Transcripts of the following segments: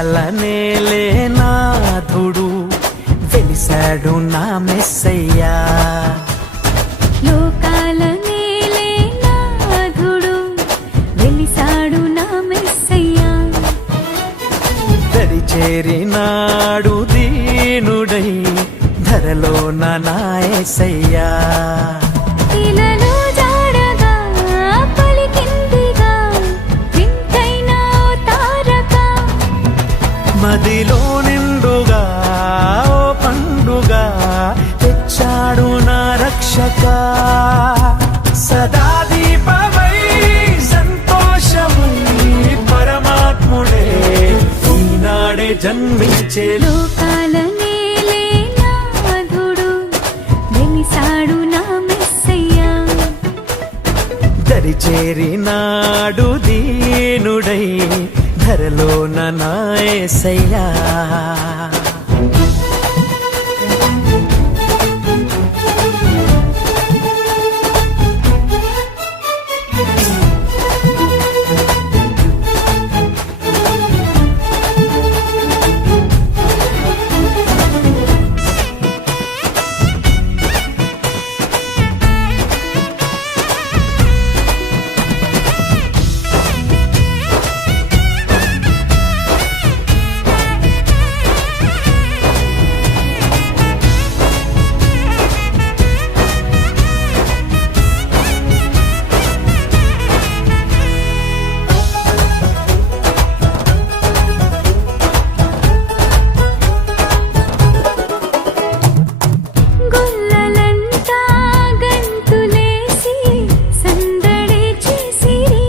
లోకాల నేలే నాథుడు వెలిసాడు నా మెస్సయ్యా. లోకాల నేలే నాథుడు వెలిసాడు నా మెస్సయ్యా. దరి చేరినాడు దీనుడై ధరలోన నా యేసయ్యా. ఇలలో జాడగా పలికిందిగా వింతైన ఓ తారక, మదిలో నిండుగా ఓ పండుగా తెచ్చాడు నా రక్షక. సదా దీపమై సంతోషమై పరమాత్ముడే ఈనాడే జన్మించే. లోకాల నేలే నాథుడు వెలిసాడు నా మెస్సయ్యా. దరి చేరినాడు దీనుడై ధరలోన నా యేసయ్యా. గొల్లలంతా గంతులేసి సందడి చేసిరి.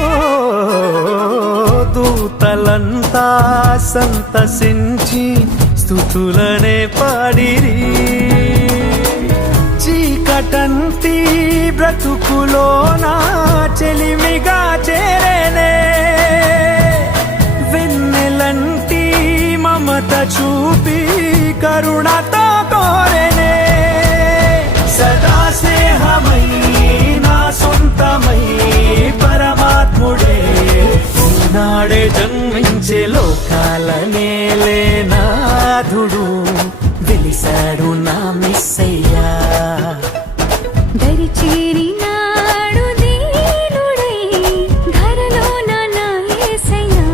ఓ దూతలంతా సంతసించి స్తుతులనే పాడిరి. చీకటంటి బ్రతుకులోన చెలిమిగా చేరేనే వెన్నెలంటి మమత చూపి కరుణతో కోరెనే. సదా స్నేహమై నా సొంతమై పరమాత్ముడే ఈనాడే జన్మించే. లోకాల నేలే నాథుడు వెలిసాడు నా మెస్సయ్యా. దరి చేరినాడు దీనుడై ధరలోన నా యేసయ్యా.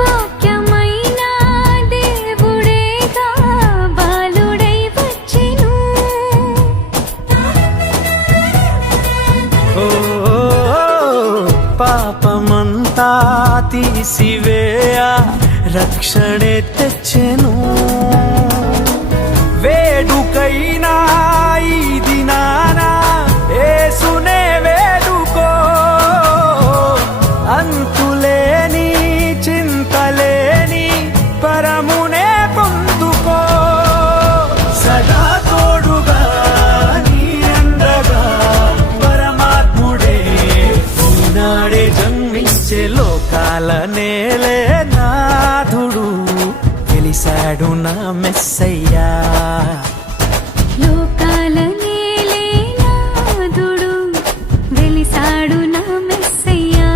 వాక్యమైన దేవుడేగా బాలుడై వచ్చెను. ఓ పాపమంతా తీసివేయ రక్షణే తెచ్చెను. వేడుకైనా ఈ దినాన యేసునే వేడుకో. అంతులేని చింతలేని పరమునే పొందుకో. సదా తోడుగా నీ అండగా పరమాత్ముడే ఈనాడే జన్మించే. లోకాల నేలే నాథుడు వెలిసాడు వచ్చాడు నా మెస్సయ్యా. లోకాల నేలే నాదుడు వెలిసాడు నా మెస్సయ్యా.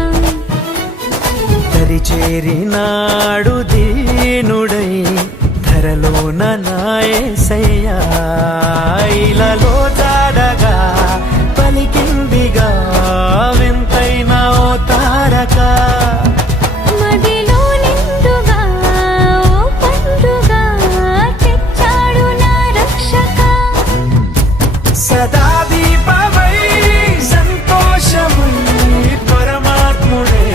దరి చేరినాడు దీనుడై ధరలోన నా యేసయ్యా. ఇలలో జాడగా పలికిందిగా వింతైన ఓ తారక. మదిలో నిండుగా ఓ పండుగ తెచ్చాడు నా రక్షక. సదా దీపమై సంతోషమై పరమాత్ముడే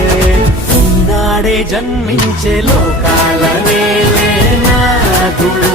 ఈనాడే జన్మించే లోకాల నేలే నాథుడు.